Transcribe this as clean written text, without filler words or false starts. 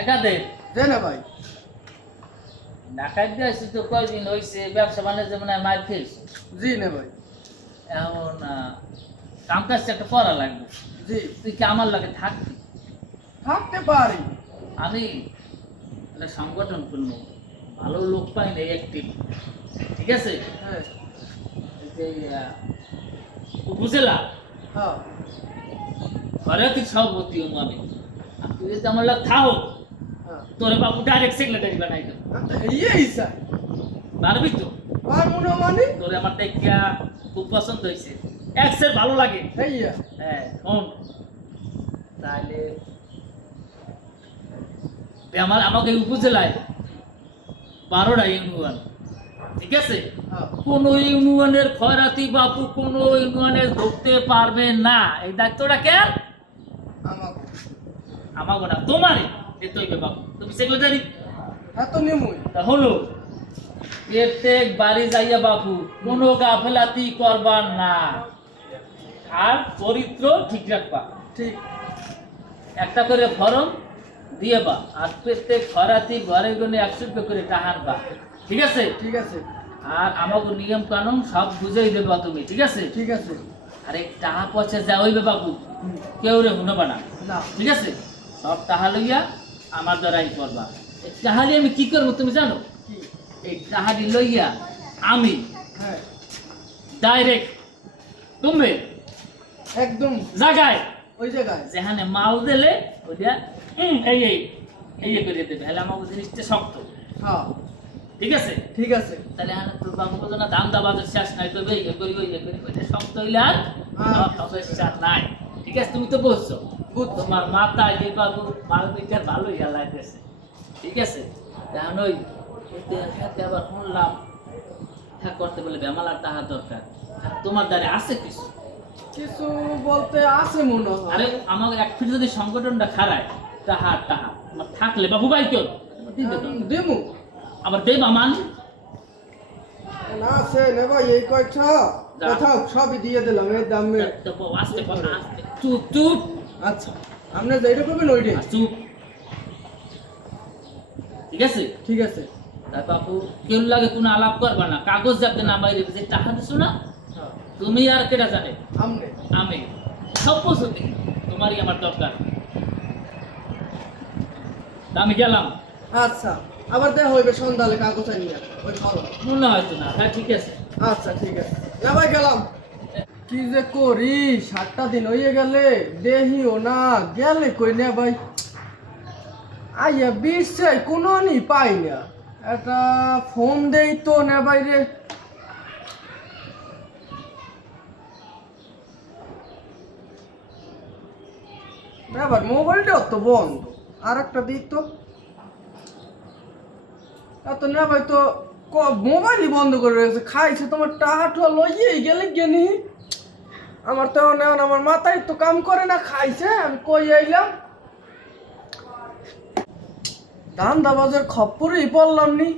একাদের দেন না ভাই। ঢাকায় দিয়ে আসছি তো কয়দিন হয়েছে, ব্যবসা বাণিজ্য মানে মার খেয়েছে। জি না ভাই। এখন কাম কাজটা একটা করা লাগবে। জি তুই কি আমার লাগে থাকবি? থাকতে পারি। আমি একটা সংগঠন করবো, ভালো লোক পাই না একটি, ঠিক আছে? হ্যাঁ এই যে উপজেলা হ্যাঁ ঘরে তুই সভাপতি হবো আমি, আর তুই যদি আমার লাগ থাও হ্যাঁ তোরে বাবু ডাইরেক্ট সেক্রেটারি বানাই দেবো। আমি তো হেয়েই চাই। পারবি তো? পারবো না মানে? তোরে আমার দেখা খুব পছন্দ হয়েছে, এক্সের ভালো লাগে। হেইয়া হ্যাঁ শোন, তাহলে আমার আমাকে উপজেলায় 12টা ইউনিয়ন, ঠিক আছে? হ্যাঁ কোন ইউনিয়নের খয়রাতি বাপু কোন ইউনিয়নে ঢুকতে পারবে না। এই দায়িত্বটা কে? আমাকে। আমাকে না, তোমারই দিতে হইবে বাপু, তুমি সেক্রেটারি। হ্যাঁ তো নেমুই। তা হলো প্রত্যেক বাড়ি যাইয়া বাপু কোনো গাফেলাতি করবা না, আর চরিত্র ঠিক রাখবা। ঠিক একটা করে ফরম দিয়ে বা, আর প্রত্যেক খরাতি ঘরে গনে 100 টাকা করে টাকা আনবা, ঠিক আছে? ঠিক আছে আর আমাকে নিয়ম কানুন সব বুঝাই দেবা তুমি, ঠিক আছে? ঠিক আছে। আরে টাকা পয়সা যা হইবে বাবু হুম, কেউ রে শুনবা না, না ঠিক আছে? সব টাকা লইয়া আমার দ্বারাই করবা। এই টাহালি আমি কি করবো তুমি জানো? কি? এই টাহালি লইয়া আমি হ্যাঁ ডাইরেক্ট তুমি একদম জায়গায় ওই জায়গায়। যেখানে মাল দিলে ওইটা এই এই এই করে দেবে, হলে আমার জিনিসটা শক্ত, হ্যাঁ ঠিক আছে? ঠিক আছে। তাহলে হ্যাঁ তোর বাবু বলতো না দাম দাবাজের শেষ নাই, তবে ইয়ে করি ওই ইয়ে করি, ওইটা শক্ত হইলে আর আমার সমস্যা নাই, ঠিক আছে? তুমি তো বলছো বুঝছি। তোমার মাথায় যে বাবু মাল দুইটার ভালো ইয়া লাগতেছে, ঠিক আছে? এখন ওই হাতে আবার শুনলাম হ্যাঁ করতে বলে বেমালার টাকা দরকার, আর তোমার দ্বারা আছে কিছু? কিছু বলতে আছে মনে হয়। আরে আমাকে এক ফিট যদি সংগঠনটা খারায় টাহা টাহা আমার থাকলে বাবু ভাই কেউ দেমু আবার দেবা মানে না সে নে ভাই এই কয়টা কথা সবই দিয়ে দিলাম এই দামে। আস্তে কথা আস্তে, চুপ চুপ, আচ্ছা আপনি যেটা করবেন ওইটাই। আর চুপ, ঠিক আছে? ঠিক আছে। তার বাবু কেউ লাগে কোনো আলাপ করবা না, কাগজ যাতে না বাইরে যে টাকা দিছো না হ্যাঁ তুমি আর কেটা জানে, আমনে আমি সব বসতি তোমারই আমার দরকার। তা আমি গেলাম, আচ্ছা আবার দেখা হইবে সন্ধ্যালে কাগজ নিয়ে ওই ফল। মনে হয়তো না, হ্যাঁ ঠিক আছে। আচ্ছা ঠিক আছে না ভাই গেলাম। কি যে করি 7টা দিন হয়ে গেলে দেহিও না গেলে কই না ভাই। আইয়া বিশ্বাই কোনো নি পাই না, একটা ফোন দেই তো না ভাই রে। আবার মোবাইলটাও তো বন্ধ, আর একটা দিই তো। এত না ভাই তো মোবাইলই বন্ধ করে রেখেছে, খাইছে তোমার টাহাটা লইয়েই গেলে গেনি। আমার তো নেওয়া আমার মাথায় তো কাম করে না, খাইছে আমি কই আইলাম ধান দাবাজের খপ্পরেই পড়লাম নি।